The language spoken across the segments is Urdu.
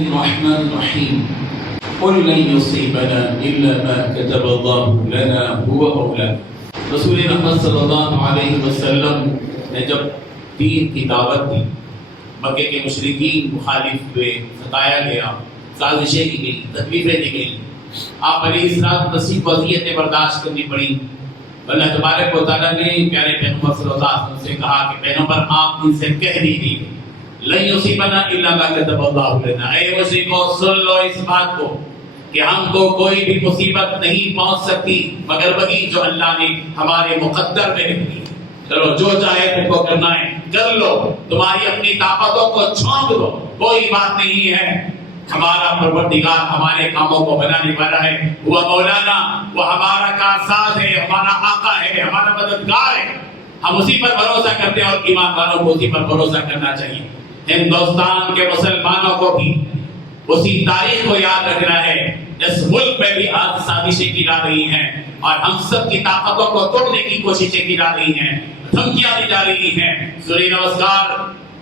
الرحمن الرحیم قل لن يصيبنا الا ما كتب الله لنا هو مولانا۔ رسول رحمت صلی اللہ علیہ وسلم نے جب دین کی دعوت دی، مکے کے مشرکین مخالف ہوئے، ستایا گیا، سازشیں کی گئی، تکلیفیں دی گئی، آپ علیہ السلام نصیب وضعیتیں برداشت کرنی پڑی۔ اللہ تبارک و تعالیٰ نے پیارے پیغمبر صلی اللہ علیہ وسلم سے کہا کہ پیغمبر آپ ان سے کہہ دیجیے لن یصیبنا الا ما کتب اللہ لنا۔ اے مشرکو سن لو اس بات کو کہ ہم کو کوئی بھی مصیبت نہیں پہنچ سکتی مگر وہی جو اللہ نے ہمارے مقدر میں لکھ دی۔ چلو جو چاہے تم کو کرنا ہے کر لو، تمہاری اپنی طاقتوں کو چھوڑ دو، کوئی بات نہیں ہے۔ ہمارا پروردگار ہمارے کاموں کو بنانے والا ہے، وہ مولانا، وہ ہمارا کارساز ہے، ہمارا آقا ہے، ہمارا مددگار ہے۔ ہم اسی پر بھروسہ کرتے ہیں اور ایمان والوں کو اسی پر بھروسہ کرنا چاہیے۔ ہندوستان کے مسلمانوں کو بھی اسی تاریخ کو یاد رکھنا ہے۔ اس ملک میں بھی آج سازشیں کی جا رہی ہیں اور ہم سب کی طاقتوں کو توڑنے کی کوششیں کی جا رہی ہیں، دھمکیاں دی جا رہی ہیں۔ سوریہ نمسکار،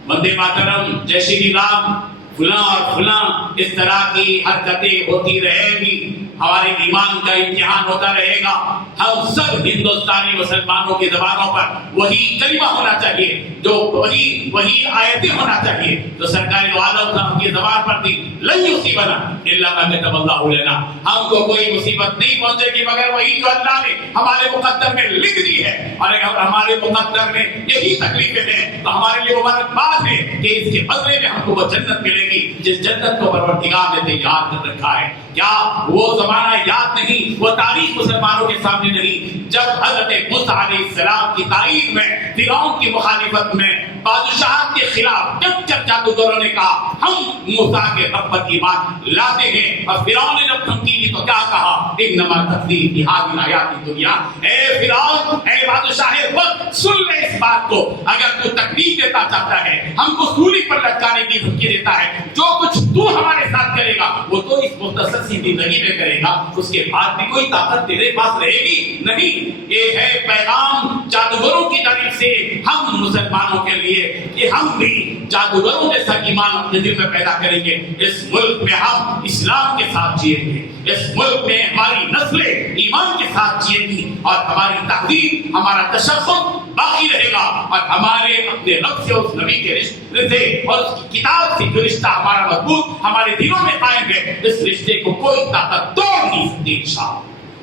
وندے ماترم، جے شری رام، فلاں اور فلاں اس طرح کی حرکتیں ہوتی رہے گی، ہمارے ایمان کا امتحان ہوتا رہے گا۔ ہم سب ہندوستانی مسلمانوں کی زبانوں پر وہی کلمہ ہونا چاہیے، جو وہی آیتیں ہونا چاہیے جو سرکار دو عالم صاحب کی زبان پر تھی، لن یصیبنا الا ما کتب اللہ لنا۔ ہم کو کوئی مصیبت نہیں پہنچے گی مگر وہی جو اللہ نے ہمارے مقدر میں لکھ دی ہے، اور اگر ہمارے مقدر میں یہی تکلیفیں ہیں تو ہمارے لیے مبارکباد ہے کہ اس کے بدلے میں ہم کو وہ جنت ملے گی جس جنت کو پروردگار نے تیار کر رکھا ہے۔ کیا وہ زمانہ یاد نہیں، وہ تاریخ مسلمانوں کے سامنے نہیں جب حضرت موسیٰ علیہ السلام کی تاریخ میں فرعون کی مخالفت میں بادشاہت کے خلاف جب جادوگروں نے کہا ہم موسیٰ کے رب پر ایمان لاتے ہیں، اور فرعون نے جب دھمکی دی تو کیا کہا؟ انما تکذیب بہذه الحیات الدنیا۔ اے فرعون، اے بادشاہ وقت، سن لے اس بات کو، اگر تو تکلیف دیتا چاہتا ہے، ہم کو سولی پر لٹکانے کی دھمکی دیتا ہے، جو کچھ تو ہمارے ساتھ کرے گا وہ تو اس مختصر سی زندگی میں کرے گا، اس کے بعد بھی کوئی طاقت تیرے پاس رہے گی نہیں۔ یہ ہے پیغام جادوگروں کی طرف سے ہم مسلمانوں کے لیے کہ ہم بھی جادوگروں جیسا ایمان اپنے دل میں پیدا کریں گے۔ اس ملک میں ہم اسلام کے ساتھ جیئیں گے، اس ملک میں ہماری نسلیں ایمان کے ساتھ جیئیں گی، اور ہماری تہذیب، ہمارا تشخص باقی رہے گا، اور ہمارے اپنے رب سے، اس نبی کے رشتے سے اور اس کی کتاب سے جو رشتہ ہمارا مضبوط ہمارے دلوں میں قائم ہے، اس رشتے کو کوئی طاقت توڑ نہیں سکتی انشاءاللہ۔